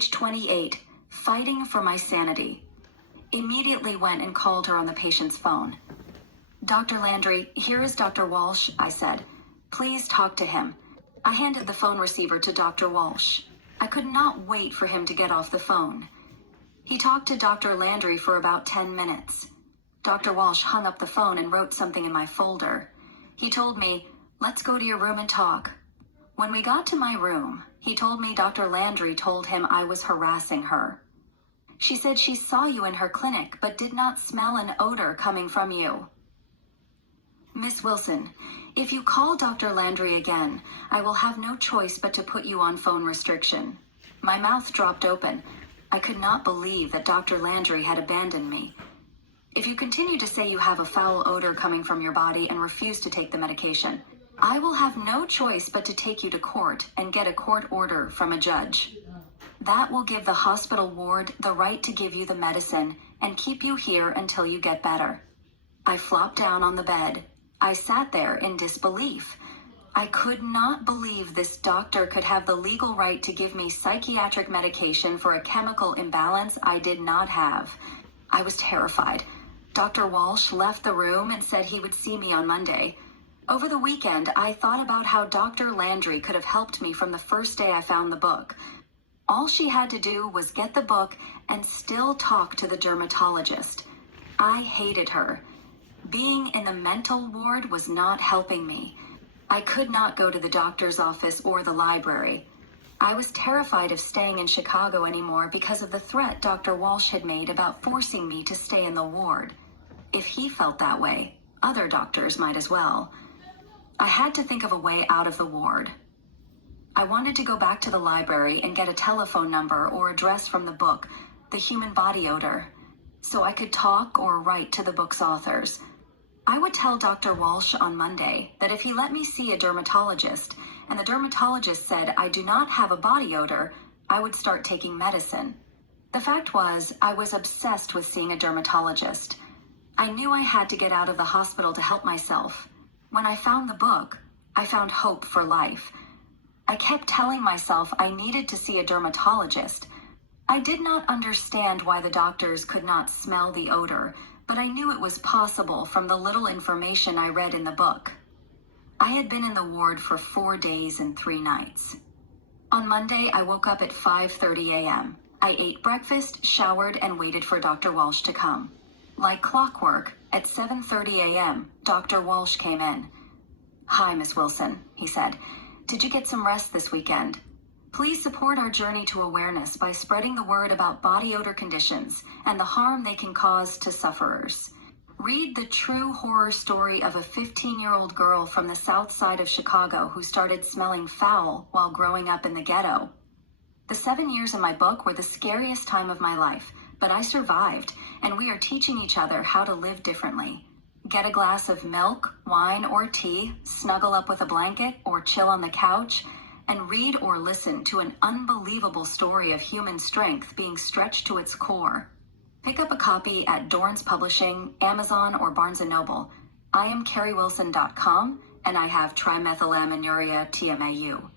age 28, fighting for my sanity. Immediately went and called her on the patient's phone. "Dr. Landry, here is Dr. Walsh," I said. "Please talk to him." I handed the phone receiver to Dr. Walsh. I could not wait for him to get off the phone. He talked to Dr. Landry for about 10 minutes. Dr. Walsh hung up the phone and wrote something in my folder. He told me, "Let's go to your room and talk." When we got to my room, he told me Dr. Landry told him I was harassing her. "She said she saw you in her clinic but did not smell an odor coming from you." "Miss Wilson, if you call Dr. Landry again, I will have no choice but to put you on phone restriction." My mouth dropped open. I could not believe that Dr. Landry had abandoned me. "If you continue to say you have a foul odor coming from your body and refuse to take the medication, I will have no choice but to take you to court and get a court order from a judge. That will give the hospital ward the right to give you the medicine and keep you here until you get better." I flopped down on the bed. I sat there in disbelief. I could not believe this doctor could have the legal right to give me psychiatric medication for a chemical imbalance I did not have. I was terrified. Dr. Walsh left the room and said he would see me on Monday. Over the weekend, I thought about how Dr. Landry could have helped me from the first day I found the book. All she had to do was get the book and still talk to the dermatologist. I hated her. Being in the mental ward was not helping me. I could not go to the doctor's office or the library. I was terrified of staying in Chicago anymore because of the threat Dr. Walsh had made about forcing me to stay in the ward. If he felt that way, other doctors might as well. I had to think of a way out of the ward. I wanted to go back to the library and get a telephone number or address from the book, The Human Body Odor, so I could talk or write to the book's authors. I would tell Dr. Walsh on Monday that if he let me see a dermatologist, and the dermatologist said I do not have a body odor, I would start taking medicine. The fact was, I was obsessed with seeing a dermatologist. I knew I had to get out of the hospital to help myself. When I found the book, I found hope for life. I kept telling myself I needed to see a dermatologist. I did not understand why the doctors could not smell the odor, but I knew it was possible from the little information I read in the book. I had been in the ward for 4 days and 3 nights. On Monday, I woke up at 5:30 a.m. I ate breakfast, showered, and waited for Dr. Walsh to come. Like clockwork, at 7:30 a.m., Dr. Walsh came in. "Hi, Miss Wilson," he said. "Did you get some rest this weekend? Please support our journey to awareness by spreading the word about body odor conditions and the harm they can cause to sufferers. Read the true horror story of a 15-year-old girl from the south side of Chicago who started smelling foul while growing up in the ghetto. The 7 years in my book were the scariest time of my life, but I survived, and we are teaching each other how to live differently. Get a glass of milk, wine, or tea, snuggle up with a blanket, or chill on the couch, and read or listen to an unbelievable story of human strength being stretched to its core. Pick up a copy at Dorrance Publishing, Amazon, or Barnes & Noble. I am CarrieWilson.com, and I have trimethylaminoria TMAU.